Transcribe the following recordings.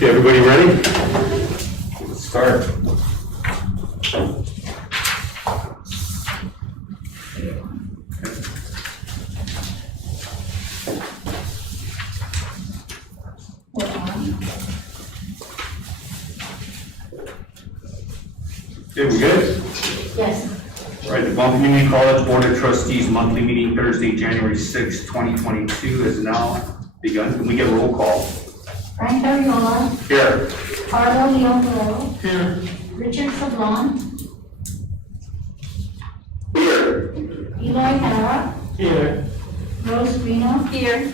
Okay, everybody ready? Let's start. Okay, we good? Yes. All right, the Guam Community College Board of Trustees monthly meeting Thursday, January 6, 2022 has now begun. Can we get a roll call? Frank Ariola. Here. Carlo Leon. Here. Richard Sablon. Here. Eloy Hara. Here. Rose Reno. Here.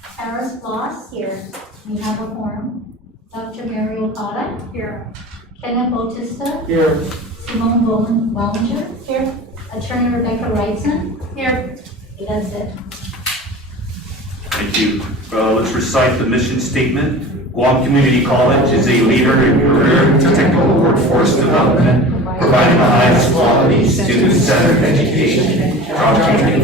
Harris Bloss. Here. We have a quorum. Dr. Mary Okada. Here. Kenneth Bautista. Here. Simone Bowman Ballinger. Here. Attorney Rebecca Wrightson. Here. Okay, that's it. Thank you. Let's recite the mission statement. Guam Community College is a leader in career technical workforce development, providing the highest quality student-centered education. Okay,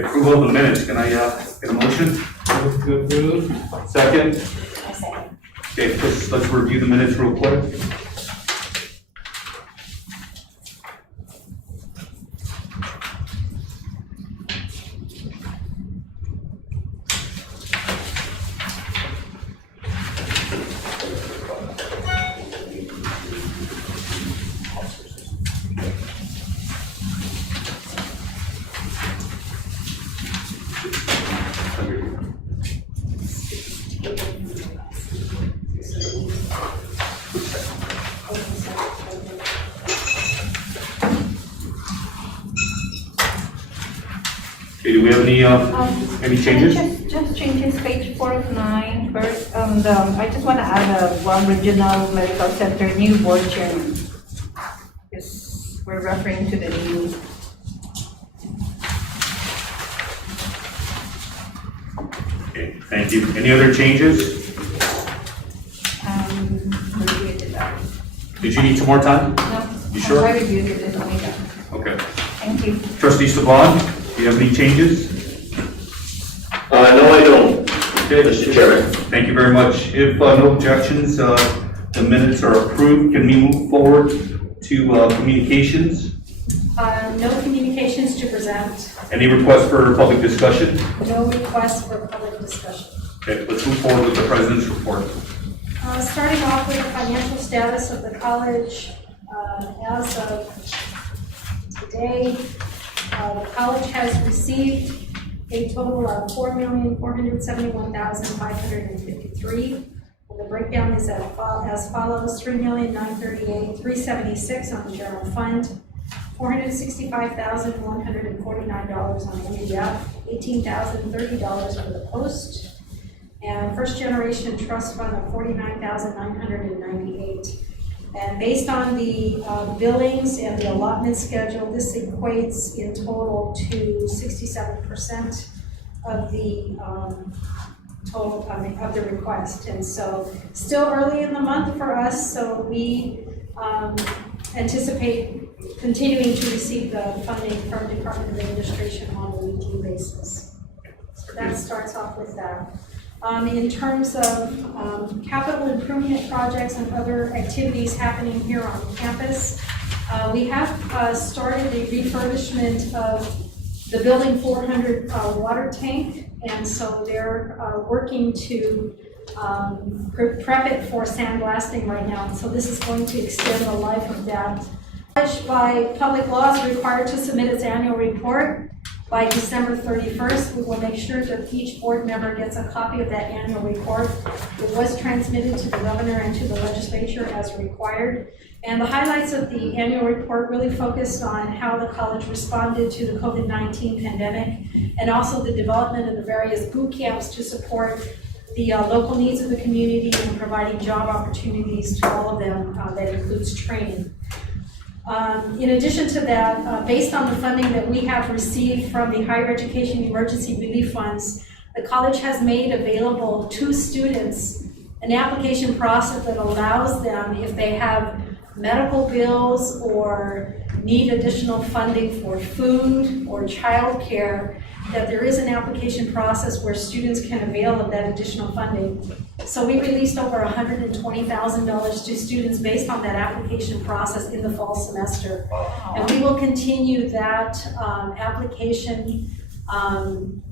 approval of the minutes. Can I get a motion? To approve. Second? I second. Okay, let's review the minutes real quick. Okay, do we have any changes? Just changes page 4 of 9. First, I just want to add a Guam Regional Medical Center new board chairman. Yes, we're referring to the new. Okay, thank you. Any other changes? Reviewed it out. Did you need some more time? No, You sure? I reviewed it, it's only done. Okay. Thank you. Trustee Saban, do you have any changes? No, I don't, Okay, Mr. Chairman. thank you very much. If no objections, the minutes are approved. Can we move forward to communications? No communications to present, Any requests for public discussion? no requests for public discussion. Okay, let's move forward with the president's report. Starting off with the financial status of the college, as of today, the college has received a total of $4,471,553. And the breakdown is as follows: $3,938,376 on the general fund, $465,149 on MDF, $18,030 for the post, and first generation trust fund of $49,998. And based on the billings and the allotment schedule, this equates in total to 67% of the total of the request. And so still early in the month for us, so we anticipate continuing to receive the funding from Department of Administration on a weekly basis. So that starts off with that. In terms of capital improvement projects and other activities happening here on campus, we have started a refurbishment of the Building 400 water tank, and so they're working to prep it for sandblasting right now. And so this is going to extend the life of that By public law is required to submit its annual report by December 31st. We will make sure that each board member gets a copy of that annual report. It was transmitted to the governor and to the legislature as required. And the highlights of the annual report really focused on how the college responded to the COVID-19 pandemic and also the development of the various boot camps to support the local needs of the community and providing job opportunities to all of them. That includes training. In addition to that, based on the funding that we have received from the Higher Education Emergency Relief Funds, the college has made available to students an application process that allows them, if they have medical bills or need additional funding for food or childcare, that there is an application process where students can avail of that additional funding. So we released over $120,000 to students based on that application process in the fall semester. And we will continue that application.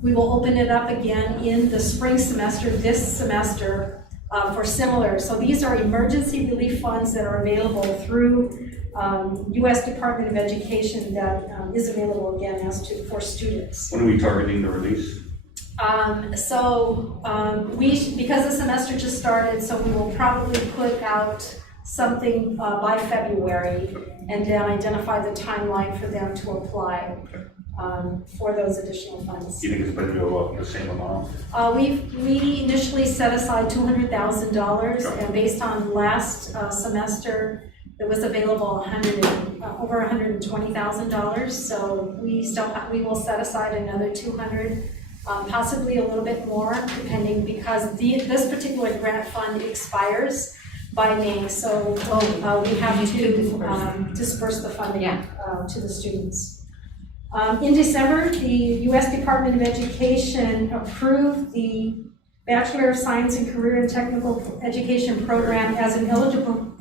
We will open it up again in the spring semester, this semester, for similar. So these are emergency relief funds that are available through U.S. Department of Education that is available again for students. When are we targeting the release? Because the semester just started, so we will probably put out something by February and then identify the timeline for them to apply for those additional funds. Do you think it's better to go up the same amount? We initially set aside $200,000, and based on last semester, it was available over $120,000. So we will set aside another $200,000. Possibly a little bit more, depending, because this particular grant fund expires by May, so we have to disperse the funding to the students. In December, the U.S. Department of Education approved the Bachelor of Science in Career and Technical Education program as an eligible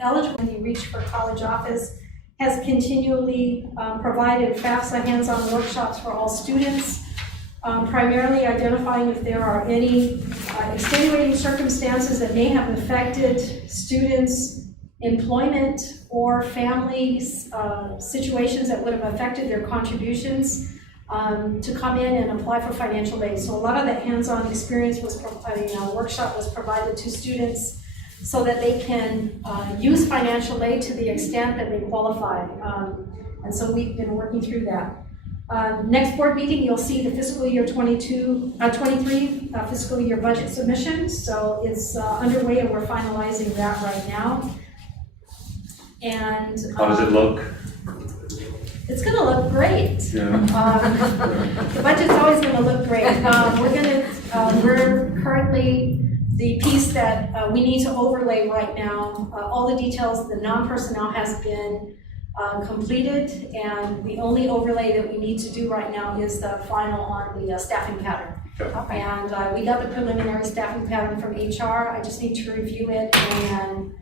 reach for college office, has continually provided FAFSA hands-on workshops for all students. Primarily identifying if there are any extenuating circumstances that may have affected students' employment or families, situations that would have affected their contributions, to come in and apply for financial aid. So a lot of that hands-on experience workshop was provided to students so that they can use financial aid to the extent that they qualify. And so we've been working through that. Next board meeting, you'll see the fiscal year 23 fiscal year budget submission. So it's underway and we're finalizing that right now. And How does it look? it's going to look great. Yeah. The budget's always going to look great. We're currently the piece that we need to overlay right now. All the details, the non-personnel has been completed, and the only overlay that we need to do right now is the final on the staffing pattern. Okay. And we got the preliminary staffing pattern from HR. I just need to review it, and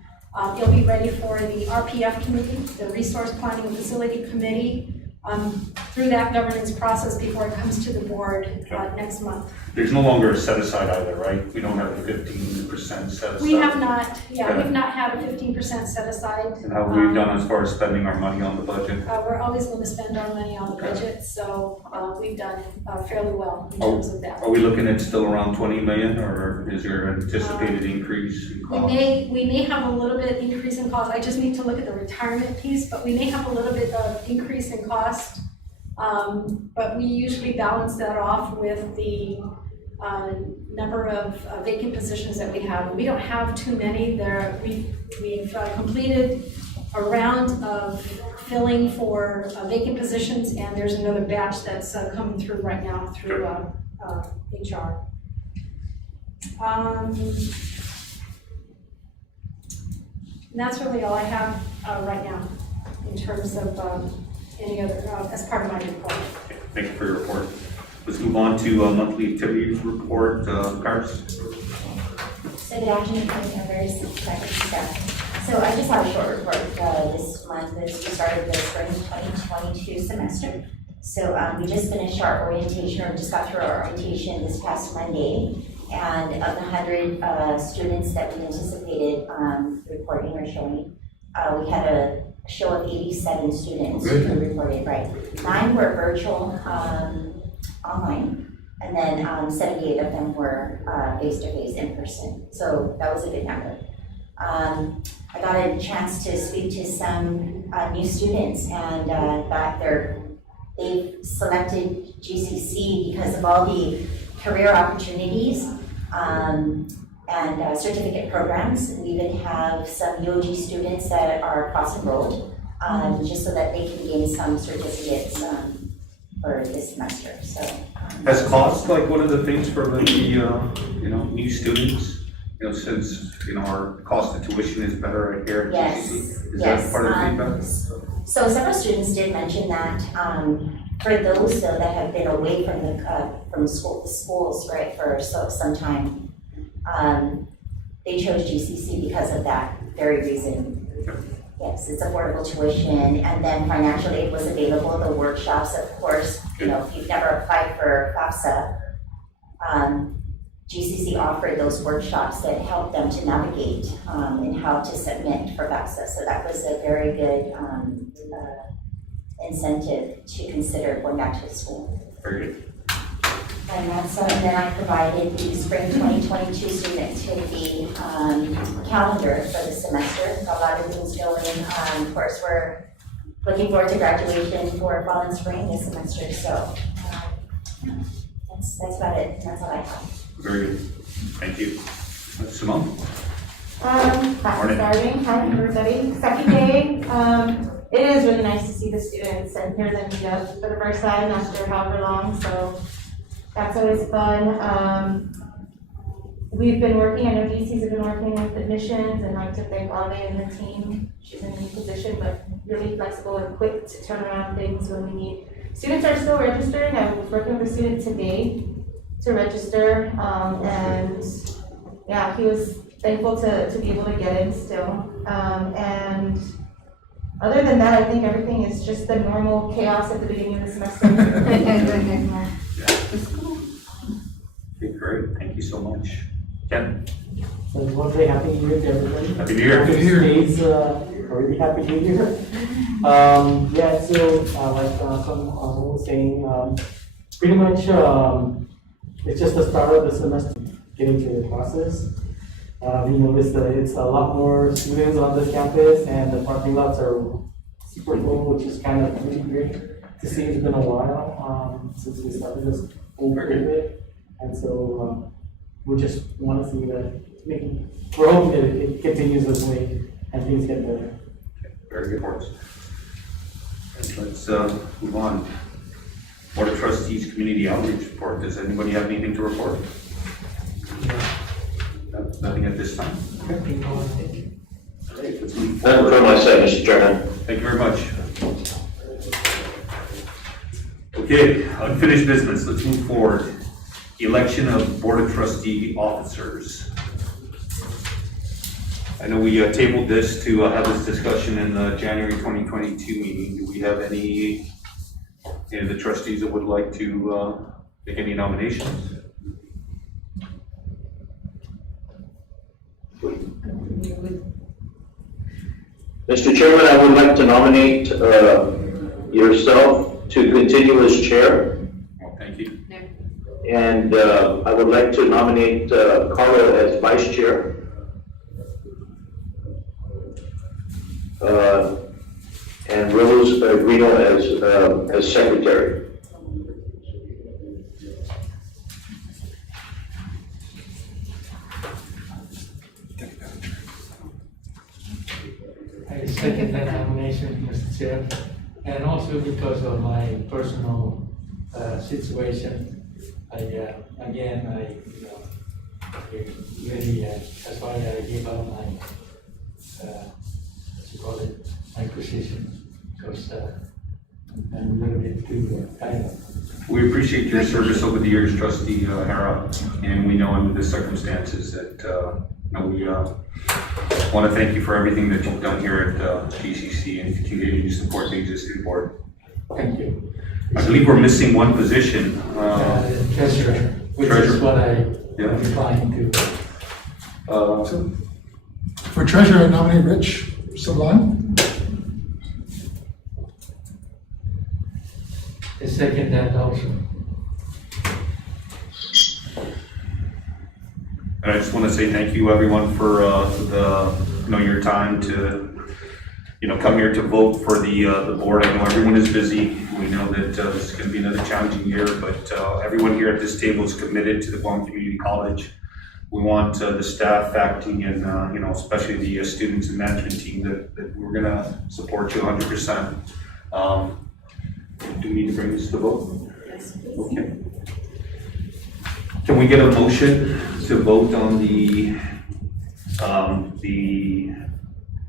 it'll be ready for the RPF committee, the Resource Planning and Facility Committee, through that governance process before it comes to the board next month. There's no longer a set aside either, right? We don't have a 15% set aside. We have not, we've not had a 15% set aside. And how have we done as far as spending our money on the budget? We're always going to spend our money on the budget, so we've done fairly well in terms of that. Are we looking at still around 20 million, or is there an anticipated increase in cost? We may have a little bit increase in cost. I just need to look at the retirement piece, but we may have a little bit of increase in cost. But we usually balance that off with the number of vacant positions that we have. We don't have too many there. We've completed a round of filling for vacant positions, and there's another batch that's coming through right now through HR. And that's really all I have right now in terms of any other, as part of my report. Okay, thank you for your report. Let's move on to monthly activities report. Cars? So good afternoon, I'm very staff. So I just have a short report this month as we started the spring 2022 semester. So we just finished our orientation, or just got through our orientation this past Monday. And of the 100 students that we anticipated reporting or showing, we had a show of 87 students Good. who reported, right? 9 were virtual, online, and then 78 of them were face-to-face in person. So that was a good number. I got a chance to speak to some new students, and that they've selected GCC because of all the career opportunities and certificate programs. We even have some UOG students that are cross-enrolled, just so that they can gain some certificates for this semester. So Has cost like one of the things for the new students? Since our cost of tuition is better right here at yes, GCC? Is yes. that part of the feedback? So several students did mention that for those though that have been away from schools, right, for some time, they chose GCC because of that very reason. Yes, it's affordable tuition, and then financial aid was available. The workshops, of course, if you've never applied for FAFSA, GCC offered those workshops that helped them to navigate and how to submit for FAFSA. So that was a very good incentive to consider going back to school. Very good. And that's, then I provided the spring 2022 student activity calendar for the semester. A lot of things going. Of course, we're looking forward to graduation for fall and spring this semester. So that's about it. That's all I have. Very good. Thank you. Simone? Morning. Starting. Hi, everybody. Second day. It is really nice to see the students and hear them meet up for the first time after however long. So that's always fun. We've been working, I know DCs have been working with admissions, and I'd like to thank Ave and the team. She's in a new position, but really flexible and quick to turn around things when we need. Students are still registering. I was working with a student today to register, and yeah, he was thankful to be able to get in still. And other than that, I think everything is just the normal chaos at the beginning of the semester. Okay, great. Thank you so much. Ken? So I just want to say Happy New Year to everybody. Happy New Year. Happy New Year. Stays, a really Happy New Year. Yeah, so like some was saying, pretty much it's just the start of the semester, getting to the classes. We noticed that it's a lot more students on this campus, and the parking lots are super full, which is kind of really great to see. It's been a while since we started this whole period, and so we just want to see that we're hoping that it continues this way and things get better. Okay, very good words. Let's move on. Board of Trustees Community Outreach Report. Does anybody have anything to report? No, nothing at this time. Okay. Great, let's move Nothing forward. from my side, Mr. Chairman. Thank you very much. Okay, unfinished business. Let's move forward. Election of Board of Trustee officers. I know we tabled this to have this discussion in the January 2022 meeting. Do we have any of the trustees that would like to make any nominations? Mr. Chairman, I would like to nominate yourself to continue as chair, Well, thank you. and I would like to nominate Carla as vice chair. And Rose Grino as secretary. I second that nomination, Mr. Chair, and also because of my personal situation, I really, that's why I gave up my, my position, because I'm a little bit too kind of. We appreciate your service over the years, Trustee Hara, and we know under the circumstances that we want to thank you for everything that you've done here at GCC and continue to support the existing board. Thank you. I believe we're missing one position. Treasurer, which is what I'm applying to. For treasurer, I nominate Rich. Sablan? I second that also. And I just want to say thank you, everyone, for your time to, come here to vote for the board. I know everyone is busy. We know that this is going to be another challenging year, but everyone here at this table is committed to the Guam Community College. We want the staff acting and, especially the students and management team that we're going to support you 100%. Do we need to bring this to vote? Yes, please. Okay. Can we get a motion to vote on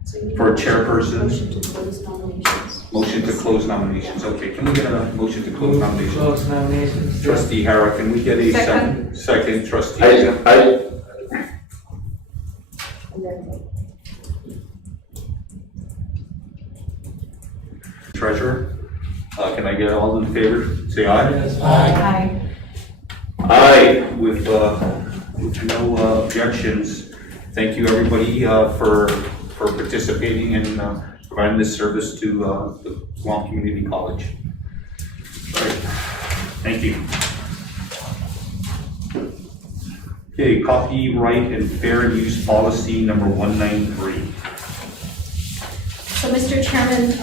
So you need for a chairperson? Motion to close nominations. Motion to close nominations? Okay, can we get a motion to close nominations? Close nominations. Trustee Hara, can we get a Second. second? Trustee Treasurer, can I get all in favor? Say aye. Yes. Aye. Aye, with no objections. Thank you, everybody, for participating and providing this service to the Guam Community College. All right. Thank you. Okay, copyright and fair use policy number 193. So, Mr. Chairman,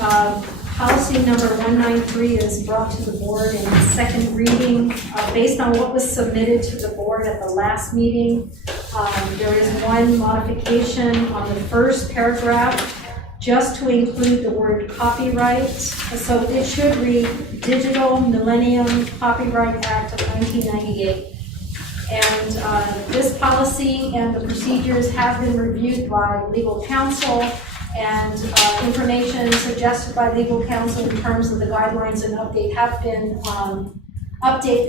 policy number 193 is brought to the board in second reading. Based on what was submitted to the board at the last meeting, there is one modification on the first paragraph, just to include the word copyright. So it should read Digital Millennium Copyright Act of 1998. And this policy and the procedures have been reviewed by legal counsel, and information suggested by legal counsel in terms of the guidelines and update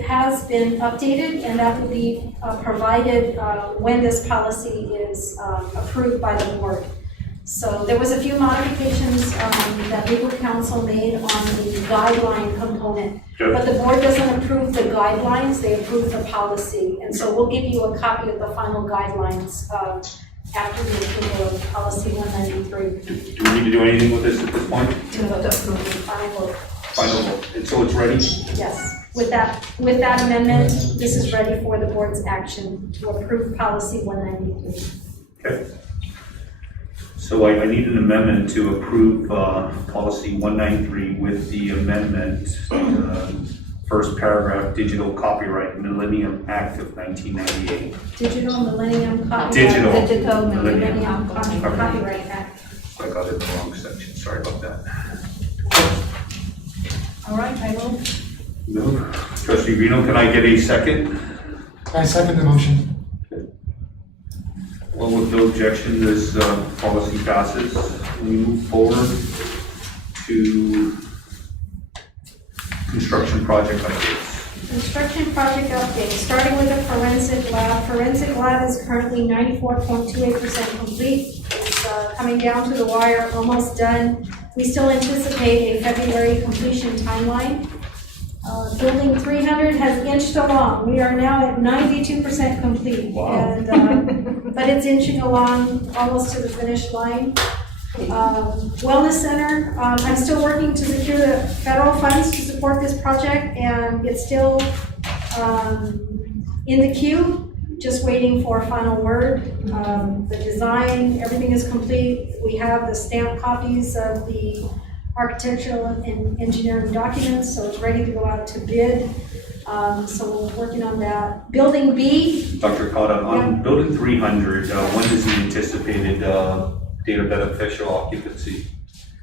has been updated, and that will be provided when this policy is approved by the board. So there was a few modifications that legal counsel made on the guideline component. Sure. But the board doesn't approve the guidelines, they approve the policy. And so we'll give you a copy of the final guidelines after the approval of policy 193. Do we need to do anything with this at this point? To approve the final vote. Final vote. And so it's ready? Yes. With that amendment, this is ready for the board's action to approve policy 193. Okay. So I need an amendment to approve policy 193 with the amendment, first paragraph, Digital Copyright Millennium Act of 1998. Digital Millennium Copyright. Digital Millennium Copyright Act. I got it in the wrong section, sorry about that. All right, I will. No. Trustee Reno, can I get a second? I second the motion. Well, with no objection, this policy passes. We move forward to construction project updates. Construction project update, starting with the forensic lab. Forensic lab is currently 94.28% complete. It's coming down to the wire, almost done. We still anticipate a February completion timeline. Building 300 has inched along. We are now at 92% complete. Wow. And, but it's inching along almost to the finish line. Wellness Center, I'm still working to secure the federal funds to support this project, and it's still in the queue, just waiting for a final word. The design, everything is complete. We have the stamped copies of the architectural and engineering documents, so it's ready to go out to bid. So we're working on that. Building B. Dr. Cotta, on building 300, when is the anticipated date of beneficial occupancy?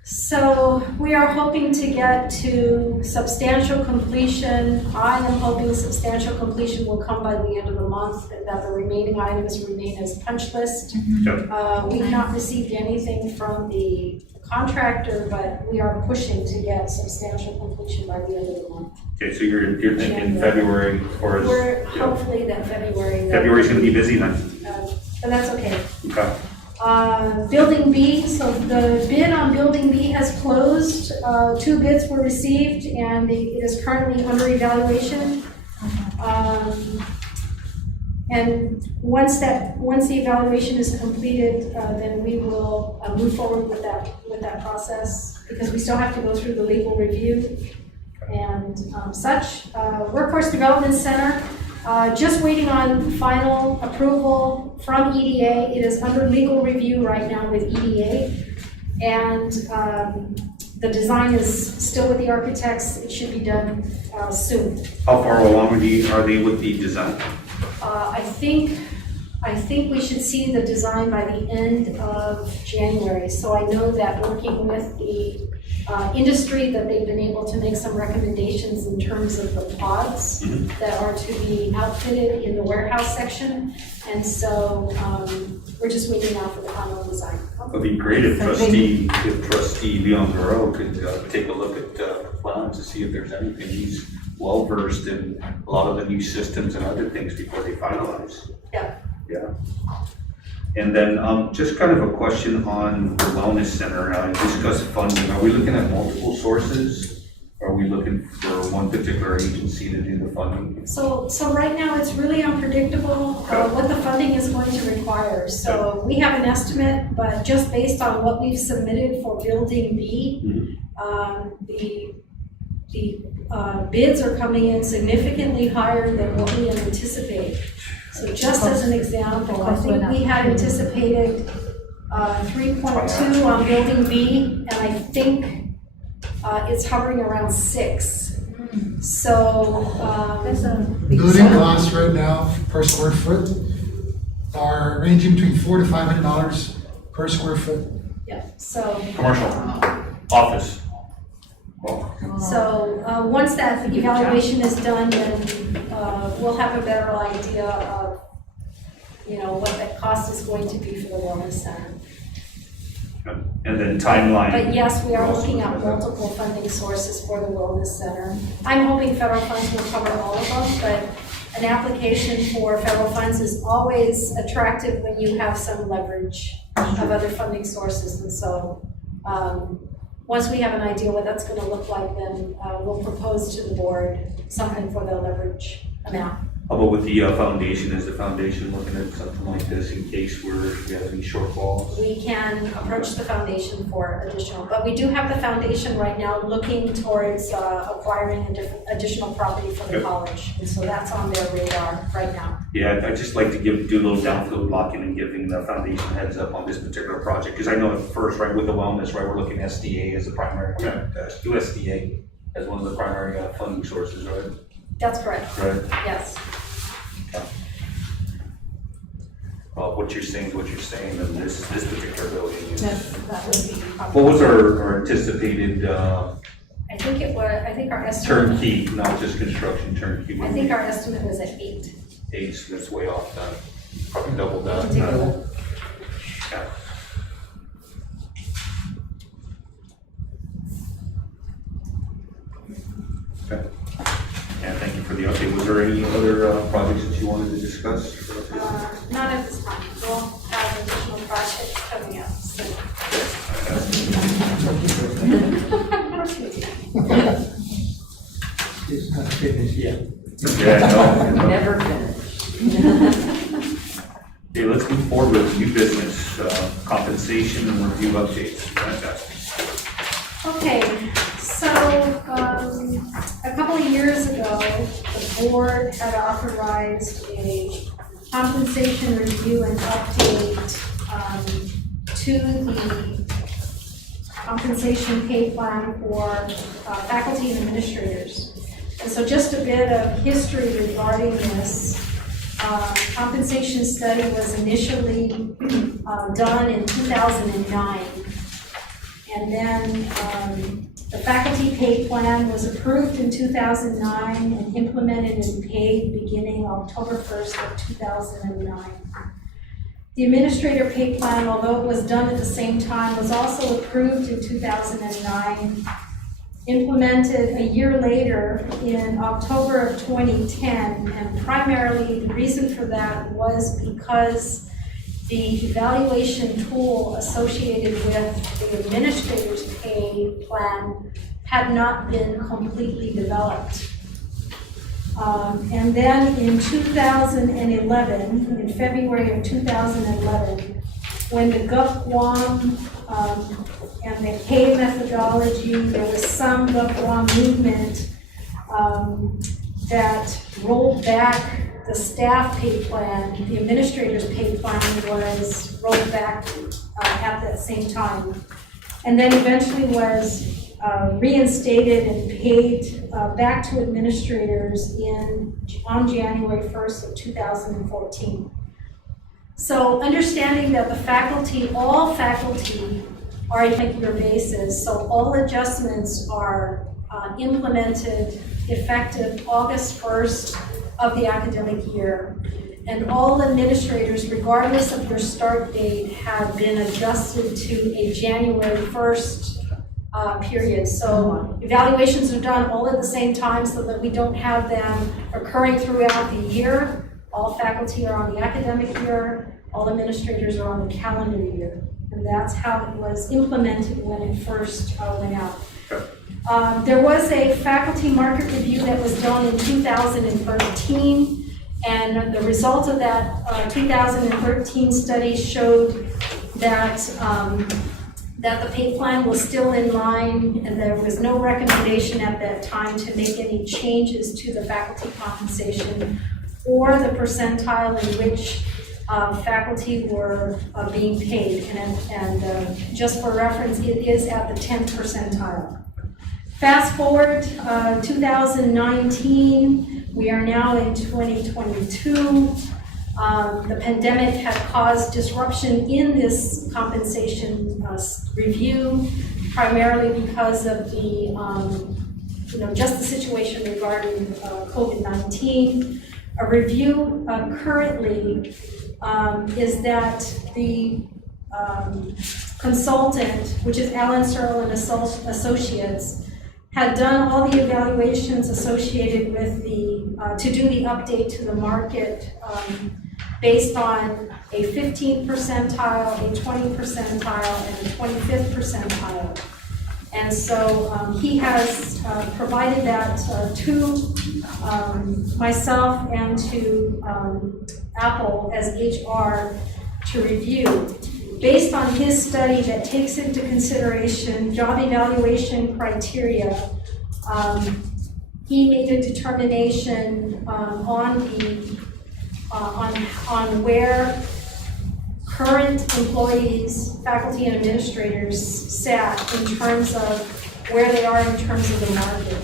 So we are hoping to get to substantial completion. I am hoping substantial completion will come by the end of the month, and that the remaining items remain as punch list. Yep. We have not received anything from the contractor, but we are pushing to get substantial completion by the end of the month. Okay, so you're thinking February, or We're hopefully that February. February's gonna be busy then? But that's okay. Okay. Building B, so the bid on Building B has closed. 2 bids were received, and it is currently under evaluation. And once the evaluation is completed, then we will move forward with that process, because we still have to go through the legal review and such. Workforce Development Center, just waiting on final approval from EDA. It is under legal review right now with EDA. And the design is still with the architects. It should be done soon. How far along are they with the design? I think we should see the design by the end of January. So I know that working with the industry, that they've been able to make some recommendations in terms of the pods that are to be outfitted in the warehouse section. And so we're just waiting now for the final design. It'd be great if Trustee Leon Guerrero could take a look at the plans to see if there's anything. He's well versed in a lot of the new systems and other things before they finalize. Yeah. Yeah. And then just kind of a question on the Wellness Center. Discuss funding. Are we looking at multiple sources? Are we looking for one particular agency to do the funding? So right now, it's really unpredictable what the funding is going to require. So we have an estimate, but just based on what we've submitted for Building B, the bids are coming in significantly higher than what we had anticipated. So just as an example, I think we had anticipated 3.2 on Building B, and I think it's hovering around 6. So Building costs right now per square foot are ranging between $400 to $500 per square foot. yeah. So Commercial, office. So once that evaluation is done, then we'll have a better idea of, what that cost is going to be for the Wellness Center. And then timeline. But yes, we are looking at multiple funding sources for the Wellness Center. I'm hoping federal funds will cover all of them, but an application for federal funds is always attractive when you have some leverage of other funding sources. And so once we have an idea what that's going to look like, then we'll propose to the board something for the leverage amount. How about with the foundation? Is the foundation looking at something like this in case we have any shortfalls? We can approach the foundation for additional, but we do have the foundation right now looking towards acquiring additional property for the college. And so that's on their radar right now. Yeah, I'd just like to do a little downfield blocking and giving the foundation heads up on this particular project. Because I know at first, right, with the wellness, right, we're looking at SDA as the primary, USDA as one of the primary funding sources, right? That's correct. Right. Yes. Well, what you're saying, and this particular building is. That would be. What was our anticipated I think our estimate. turnkey, not just construction turnkey? I think our estimate was at 8. 8, so that's way off that. Probably double that. Take a look. Yeah. Okay. And thank you for the update. Was there any other projects that you wanted to discuss? Not at this time. We'll have additional projects coming up soon. It's not finished yet. Yeah, no. Never finish. Okay, let's move forward with new business, compensation and review updates. Fantastic. Okay, so a couple of years ago, the board had authorized a compensation review and update to the compensation pay plan for faculty and administrators. And so just a bit of history regarding this. Compensation study was initially done in 2009. And then the faculty pay plan was approved in 2009 and implemented and paid beginning October 1st of 2009. The administrator pay plan, although it was done at the same time, was also approved in 2009, implemented a year later in October of 2010, and primarily the reason for that was because the evaluation tool associated with the administrator's pay plan had not been completely developed. And then in 2011, in February of 2011, when the Guam and the pay methodology, there was some Guam movement that rolled back the staff pay plan. The administrator's pay plan was rolled back at that same time. And then eventually was reinstated and paid back to administrators on January 1st of 2014. So understanding that the faculty, all faculty are on a regular basis, so all adjustments are implemented effective August 1st of the academic year. And all administrators, regardless of their start date, have been adjusted to a January 1st period. So evaluations are done all at the same time so that we don't have them occurring throughout the year. All faculty are on the academic year, all administrators are on the calendar year. And that's how it was implemented when it first went out. There was a faculty market review that was done in 2013. And the result of that 2013 study showed that that the pay plan was still in line, and there was no recommendation at that time to make any changes to the faculty compensation or the percentile in which faculty were being paid. And just for reference, it is at the 10th percentile. Fast forward 2019, we are now in 2022. The pandemic had caused disruption in this compensation review, primarily because of the, just the situation regarding COVID-19. A review currently is that the consultant, which is Alan Searle and Associates, had done all the evaluations associated with to do the update to the market based on a 15th percentile, a 20th percentile, and a 25th percentile. And so he has provided that to myself and to Apple as HR to review. Based on his study that takes into consideration job evaluation criteria, he made a determination on where current employees, faculty and administrators sat in terms of where they are in terms of the market.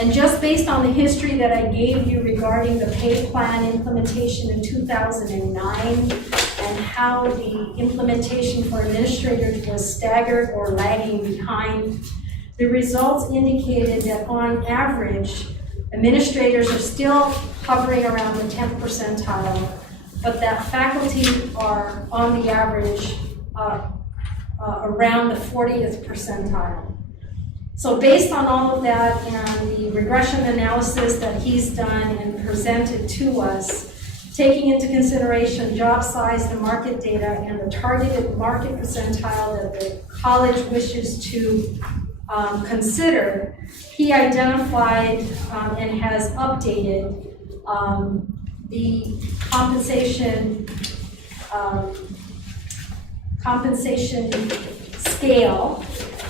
And just based on the history that I gave you regarding the pay plan implementation in 2009 and how the implementation for administrators was staggered or lagging behind, the results indicated that on average, administrators are still hovering around the 10th percentile, but that faculty are on the average around the 40th percentile. So based on all of that and the regression analysis that he's done and presented to us, taking into consideration job size and market data and the targeted market percentile that the college wishes to consider, he identified and has updated the compensation scale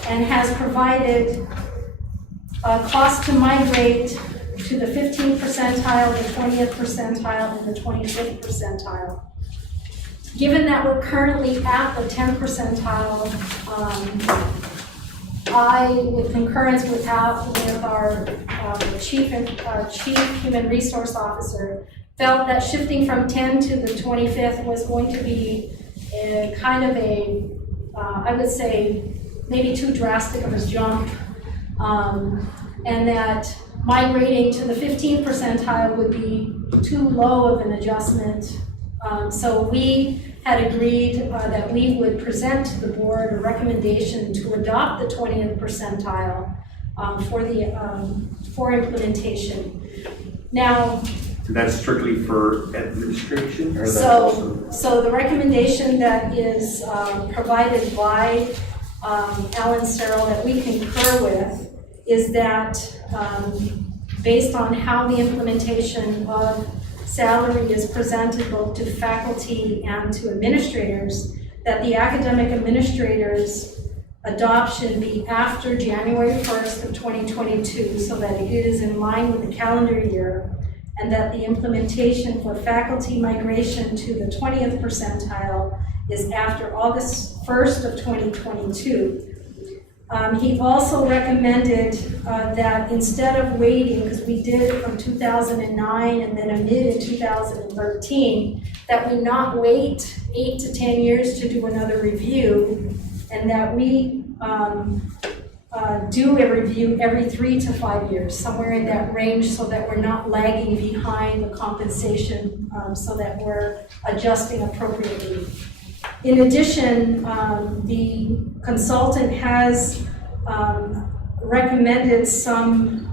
and has provided a cost to migrate to the 15th percentile, the 20th percentile, and the 25th percentile. Given that we're currently at the 10th percentile, I, with concurrence with our chief human resource officer, felt that shifting from 10 to the 25th was going to be I would say, maybe too drastic of a jump, and that migrating to the 15th percentile would be too low of an adjustment. So we had agreed that we would present to the board a recommendation to adopt the 20th percentile for implementation. Now, that's strictly for administration, or that's so the recommendation that is provided by Alan Searle that we concur with is that based on how the implementation of salary is presented both to faculty and to administrators, that the academic administrators' adoption be after January 1st of 2022, so that it is in line with the calendar year, and that the implementation for faculty migration to the 20th percentile is after August 1st of 2022. He also recommended that instead of waiting, because we did it from 2009 and then amid in 2013, that we not wait 8 to 10 years to do another review, and that we do a review every 3 to 5 years, somewhere in that range, so that we're not lagging behind the compensation, so that we're adjusting appropriately. In addition, the consultant has recommended some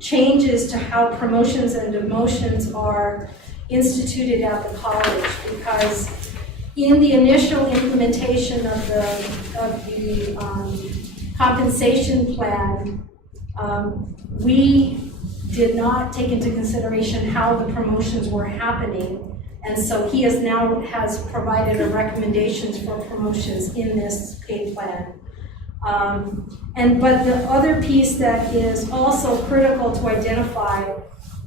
changes to how promotions and demotions are instituted at the college, because in the initial implementation of the compensation plan, we did not take into consideration how the promotions were happening. And so he has provided a recommendations for promotions in this pay plan. But the other piece that is also critical to identify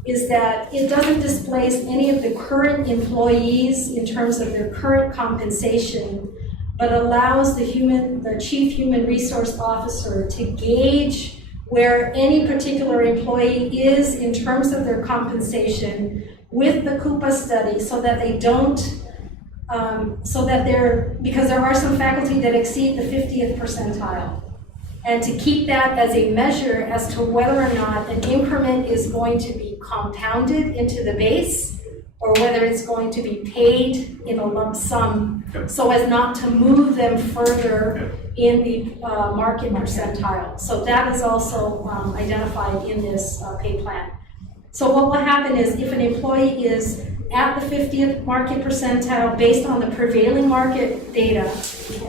is that it doesn't displace any of the current employees in terms of their current compensation, but allows the chief human resource officer to gauge where any particular employee is in terms of their compensation with the Coupa study, so that they don't, because there are some faculty that exceed the 50th percentile. And to keep that as a measure as to whether or not an increment is going to be compounded into the base, or whether it's going to be paid in a lump sum, so as not to move them further in the market percentile. So that is also identified in this pay plan. So what will happen is, if an employee is at the 50th market percentile based on the prevailing market data,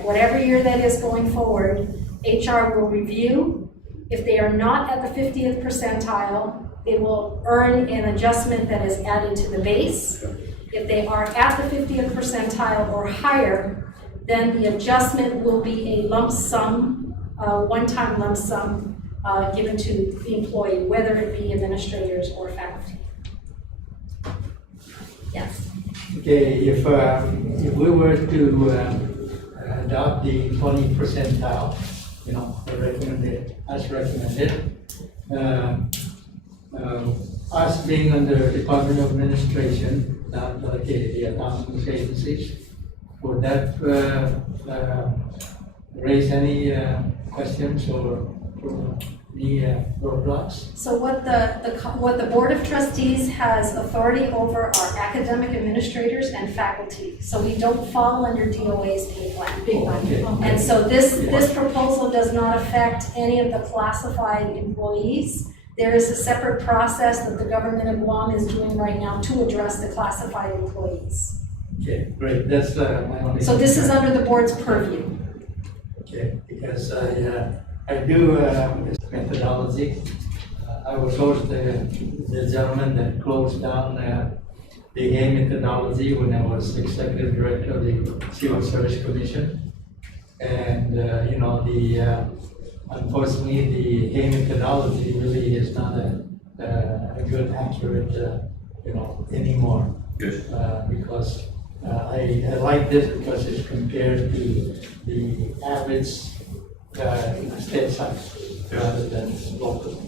whatever year that is going forward, HR will review. If they are not at the 50th percentile, they will earn an adjustment that is added to the base. If they are at the 50th percentile or higher, then the adjustment will be a lump sum, one-time lump sum, given to the employee, whether it be administrators or faculty. Yes. Okay, if we were to adopt the 20 percentile, as recommended, us being under Department of Administration, not the autonomous agencies, would that raise any questions or any roadblocks? So what the Board of Trustees has authority over are academic administrators and faculty. So we don't fall under DOA's pay plan. Okay. And so this proposal does not affect any of the classified employees. There is a separate process that the government of Guam is doing right now to address the classified employees. Okay, great. That's my only. So this is under the board's purview. Okay, because I do this methodology. I was also the gentleman that closed down the game methodology when I was executive director of the Civil Service Commission, and unfortunately the game methodology really is not a good accurate anymore. Good. Because I like this because it's compared to the average state size rather than local.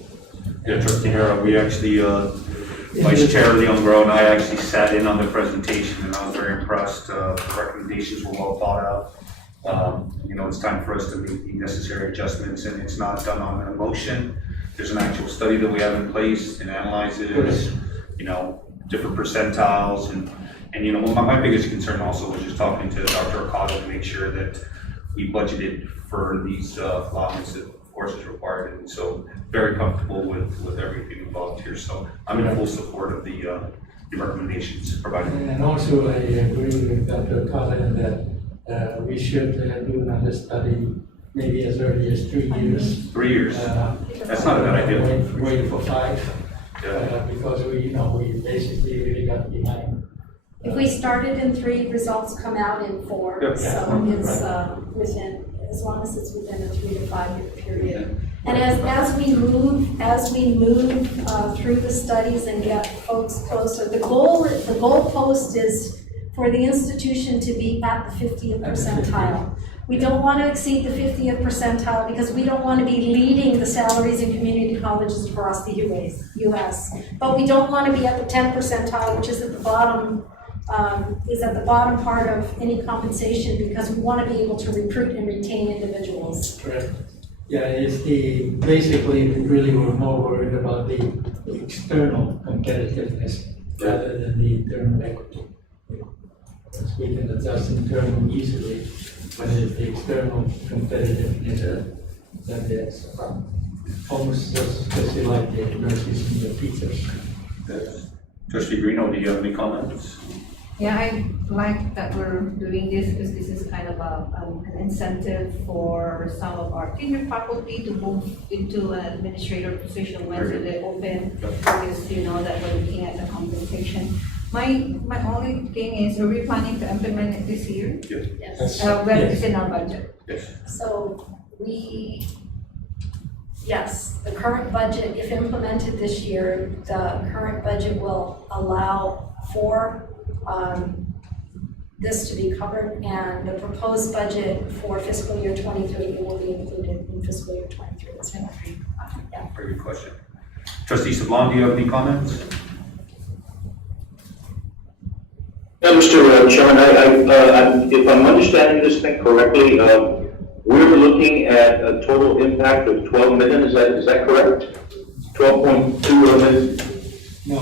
Yeah, Trustee Hara, we actually, Vice Chair Leon and I actually sat in on the presentation, and I was very impressed. The recommendations were well thought out. It's time for us to make the necessary adjustments, and it's not done on an emotion. There's an actual study that we have in place and analyzes, different percentiles, and my biggest concern also was just talking to Dr. Okada to make sure that we budgeted for these allotments that of course is required, and so very comfortable with everything involved here. So I'm in full support of the recommendations provided. And also I agree with Dr. Okada that we should do another study maybe as early as 3 years. 3 years. That's not a bad idea. Wait for 5. because we basically really got behind. If we started in 3, results come out in 4, Yep. so it's within, as long as it's within a 3 to 5 year period. And as we move through the studies and get folks closer, the goalpost is for the institution to be at the 50th percentile. We don't want to exceed the 50th percentile because we don't want to be leading the salaries in community colleges across the US. But we don't want to be at the 10th percentile, which is at the bottom, part of any compensation, because we want to be able to recruit and retain individuals. Correct. Yeah, basically, really we're more worried about the external competitiveness rather than the internal equity. Because we can adjust internal easily, but it's the external competitiveness that is almost just like the nurses and the teachers. Trustee Greeno, do you have any comments? Yeah, I like that we're doing this because this is kind of an incentive for some of our tenure faculty to move into an administrator position once they open, because that we're looking at the compensation. My only thing is, are we planning to implement it this year? Yes. When it's in our budget? Yes. So yes, the current budget, if implemented this year, the current budget will allow for this to be covered, and the proposed budget for fiscal year 23 will be included in fiscal year 23. Yeah. Very good question. Trustee Sablon, do you have any comments? Yeah, Mr. Chairman, if I'm understanding this thing correctly, we're looking at a total impact of 12 million, is that correct? 12.2 million? No.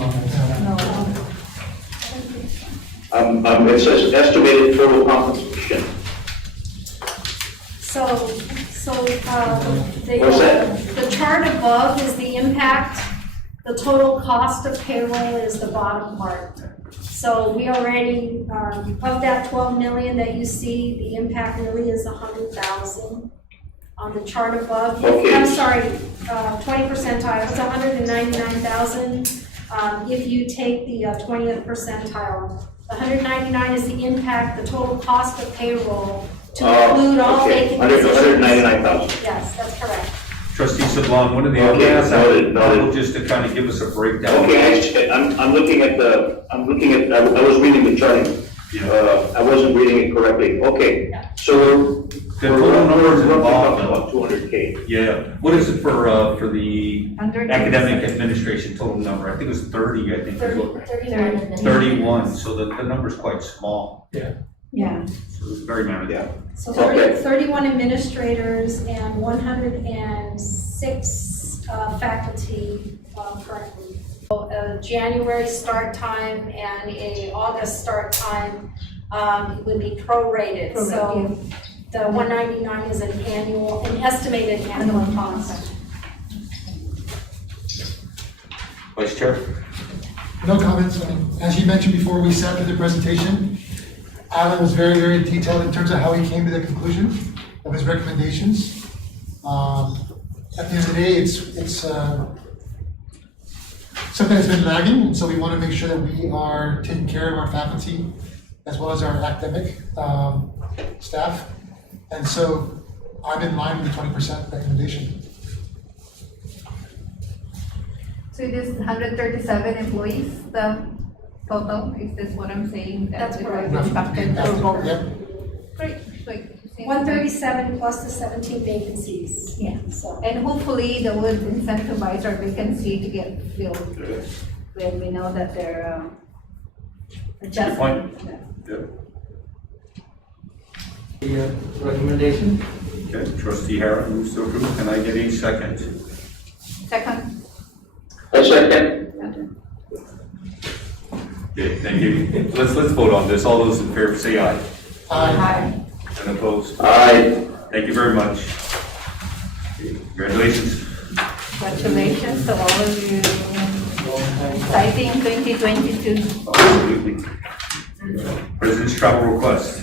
It says estimated total compensation. The chart above is the impact, the total cost of payroll is the bottom part. So we already, of that 12 million that you see, the impact really is 100,000 on the chart above. Okay. I'm sorry, 20 percentile, it's 199,000. If you take the 20th percentile, the 199 is the impact, the total cost of payroll to include all vacant positions. 199,000. Yes, that's correct. Trustee Sablon, one of the Okay, other noted. just to kind of give us a breakdown. Okay, I'm looking at, I was reading the charting. I wasn't reading it correctly. Okay, so The total numbers involved. About 200K. Yeah, what is it for the 100. academic administration total number? I think it was 30, I think. 31. 31, so the number's quite small, Yeah. so it's very manageable. So Okay. 31 administrators and 106 faculty currently. So, a January start time and a August start time would be prorated. So the 199 is an estimated annual cost. Vice Chair? No comments. As you mentioned before we sat through the presentation, Alan was very, very detailed in terms of how he came to the conclusion of his recommendations. At the end of the day, it's something that's been lagging, and so we want to make sure that we are taking care of our faculty as well as our academic staff. And so I'm in line with the 20% recommendation. So it is 137 employees, the total, is this what I'm saying? That's correct. Impacted for both? Yep. Great. Like, 137 plus the 17 vacancies. Yeah. So. And hopefully that would incentivize our vacancy to get filled when we know that they're adjusting. point. Yeah. The recommendation? Okay, Trustee Harris moves to approve. Can I get a second? Second. A second. Okay, thank you. Let's vote on this. All those in favor say aye. Aye. And opposed? Aye. Thank you very much. Congratulations. Congratulations to all of you. Exciting 2022. Absolutely. President's travel request.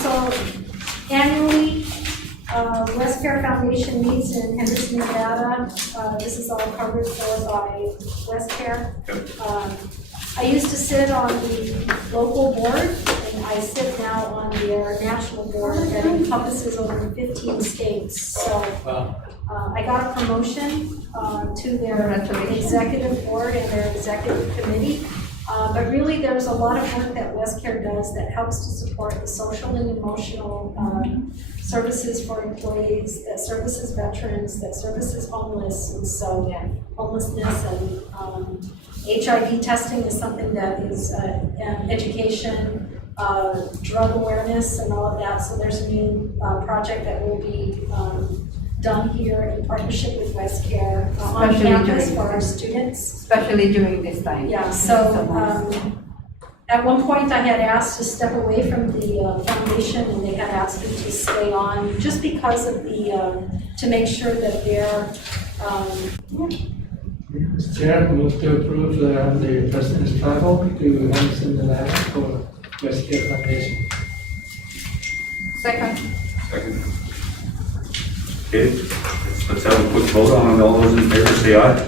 So annually, The West Care Foundation meets in Henderson, Nevada. This is all covered for by West Care. I used to sit on the local board, and I sit now on their national board that encompasses over 15 states. So I got a promotion to their executive board and their executive committee. But really, there's a lot of work that West Care does that helps to support the social and emotional services for employees, that services veterans, that services homeless, and so homelessness and HIV testing is something that is education, drug awareness, and all of that. So there's a new project that will be done here in partnership with West Care on Especially campus during- for our students. Especially during this time. Yeah, so at one point I had asked to step away from the foundation, and they had asked me to stay on just because of the, to make sure that they're, Mr. Chair, move to approve the president's travel to Henderson, Nevada for West Care Foundation. Second. Second. Okay, let's have a quick vote on it. All those in favor say aye.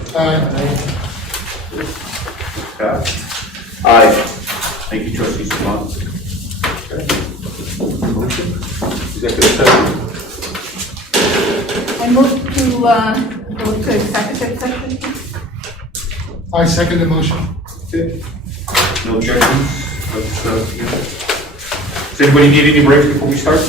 Passed. Aye. Thank you, Trustee Samat. Executive session. I move to go to executive session. I second the motion. No objections? Does anybody need any breaks before we start?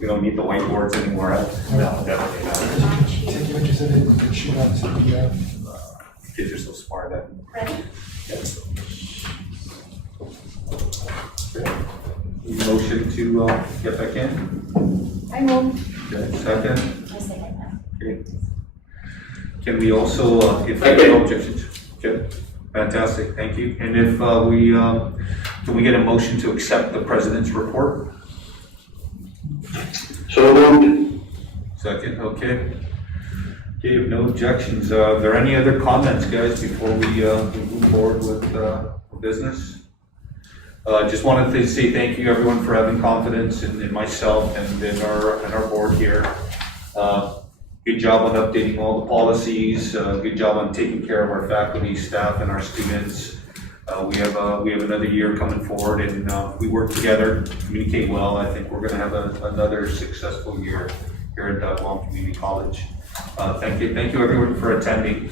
We don't need the whiteboards anymore, right? No, definitely not. Take pictures of it, we can shoot out to the, Kids are so smart, eh? Ready? Motion to, get back in? I will. Okay, second? I second that. Okay. Can we also, if there are no objections? Okay, fantastic, thank you. And if can we get a motion to accept the president's report? So moved. Second, okay. Okay, if no objections, are there any other comments, guys, before we move forward with business? Just wanted to say thank you, everyone, for having confidence in myself and in our board here. Good job on updating all the policies. Good job on taking care of our faculty, staff, and our students. We have another year coming forward, and we work together, communicate well. I think we're going to have another successful year here at Guam Community College. Thank you, everyone, for attending.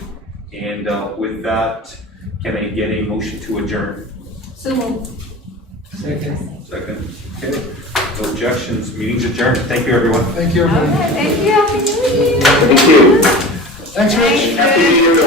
And with that, can I get a motion to adjourn? So moved. Second. Second. Okay. No objections. Meeting's adjourned. Thank you, everyone. thank you, everybody. Thank you, Happy New Year. Thank you. Thanks, Rich. Happy New Year to